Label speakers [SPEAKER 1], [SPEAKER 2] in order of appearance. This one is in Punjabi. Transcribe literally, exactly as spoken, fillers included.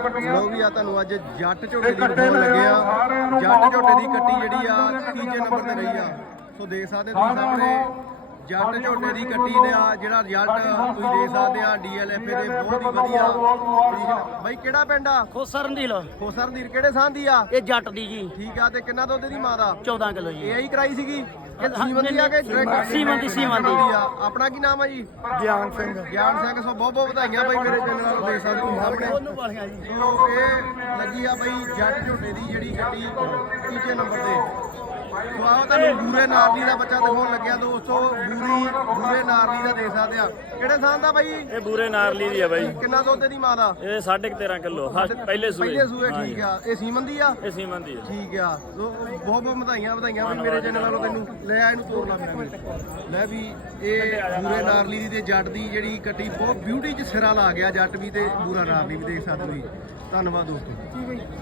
[SPEAKER 1] ਲੋਕ ਵੀ ਆ ਤੁਹਾਨੂੰ ਅੱਜ ਜੱਟ ਝੋਟੇ ਦੀ ਦਿਖਾਉਣ ਲੱਗੇ ਆ। ਜੱਟ ਝੋਟੇ ਦੀ ਕੱਟੀ ਜਿਹੜੀ ਆ ਤੀਜੇ ਨੰਬਰ ਤੇ ਰਹੀ ਆ। ਸੋ ਦੇਖ ਸਕਦੇ ਤੁਸੀਂ ਸਾਹਮਣੇ ਜੱਟ ਝੋਟੇ ਦੀ ਕੱਟੀ ਨੇ ਆ ਜਿਹੜਾ ਰਿਜ਼ਲਟ ਤੁਸੀਂ ਦੇਖ ਸਕਦੇ ਆ ਡੀ ਐਲ ਐਫ ਏ ਦੇ ਬਹੁਤ ਹੀ ਵਧੀਆ। ਬਾਈ ਕਿਹੜਾ ਪਿੰਡ ਆ?
[SPEAKER 2] ਖੋਸਰਨਦੀਲ।
[SPEAKER 1] ਖੋਸਰਨਦੀਲ ਕਿਹੜੇ ਸਾਂ ਦੀ ਆ?
[SPEAKER 2] ਇਹ ਜੱਟ ਦੀ ਜੀ।
[SPEAKER 1] ਠੀਕ ਆ। ਤੇ ਕਿੰਨਾ ਦੁੱਧ ਦੀ ਮਾਂ ਦਾ?
[SPEAKER 2] ਚੌਦਾਂ ਕਿਲੋ ਜੀ।
[SPEAKER 1] ਇਹ ਆਈ ਕਰਾਈ ਸੀਗੀ ਕਿ ਸੀਮਨ ਦੀ ਆ ਕੇ ਡਾਇਰੈਕਟ?
[SPEAKER 2] ਸੀਮਨ ਦੀ ਸੀਮਨ ਦੀ
[SPEAKER 1] ਆ। ਆਪਣਾ ਕੀ ਨਾਮ ਆ ਜੀ?
[SPEAKER 3] ਗਿਆਨ ਸਿੰਘ।
[SPEAKER 1] ਗਿਆਨ ਸਿੰਘ। ਸੋ ਬਹੁਤ ਬਹੁਤ ਵਧਾਈਆਂ ਬਾਈ ਮੇਰੇ ਚੈਨਲ ਨੂੰ ਦੇਖ ਸਕਦੇ ਹੋ ਸਾਹਮਣੇ। ਸੋ ਇਹ ਲੱਗੀ ਆ ਬਾਈ ਜੱਟ ਝੋਟੇ ਦੀ ਜਿਹੜੀ ਗੱਡੀ ਤੀਜੇ ਨੰਬਰ ਤੇ। ਸੋ ਆਓ ਤੁਹਾਨੂੰ ਬੂਰੇ ਨਾਰਲੀ ਦਾ ਬੱਚਾ ਦਿਖਾਉਣ ਲੱਗਿਆ ਦੋਸਤੋ। ਬੂਰੀ ਬੂਰੇ ਨਾਰਲੀ ਦਾ ਦੇਖ ਸਕਦੇ ਆ। ਕਿਹੜੇ ਸਾਲ ਦਾ ਬਾਈ?
[SPEAKER 4] ਇਹ ਬੂਰੇ ਨਾਰਲੀ ਦੀ ਆ ਬਾਈ।
[SPEAKER 1] ਕਿੰਨਾ ਦੁੱਧ ਦੀ ਮਾਂ ਦਾ?
[SPEAKER 4] ਇਹ ਸਾਢੇ ਤੇਰਾਂ ਕਿਲੋ ਪਹਿਲੇ ਸੂਏ।
[SPEAKER 1] ਪਹਿਲੇ ਸੂਏ। ਠੀਕ ਆ। ਇਹ ਸੀਮਨ ਦੀ ਆ?
[SPEAKER 4] ਇਹ ਸੀਮਨ ਦੀ ਆ।
[SPEAKER 1] ਠੀਕ ਆ। ਸੋ ਬਹੁਤ ਬਹੁਤ ਵਧਾਈਆਂ ਵਧਾਈਆਂ ਵੀ ਮੇਰੇ ਚੈਨਲ ਵੱਲੋਂ ਤੈਨੂੰ। ਲੈ ਆ ਇਹਨੂੰ ਤੋੜ ਲਾ ਮੇਰਾ। ਲੈ ਵੀ ਇਹ ਬੂਰੇ ਨਾਰਲੀ ਦੀ ਤੇ ਜੱਟ ਦੀ ਜਿਹੜੀ ਕੱਟੀ ਬਹੁਤ ਬਿਊਟੀ ਚ ਸਿਰਾ ਲਾ ਗਿਆ। ਜੱਟ ਵੀ ਤੇ ਬੂਰਾ ਨਾਰਲੀ ਵੀ ਦੇਖ ਸਕਦੇ ਹੋ। ਧੰਨਵਾਦ ਦੋਸਤੋ।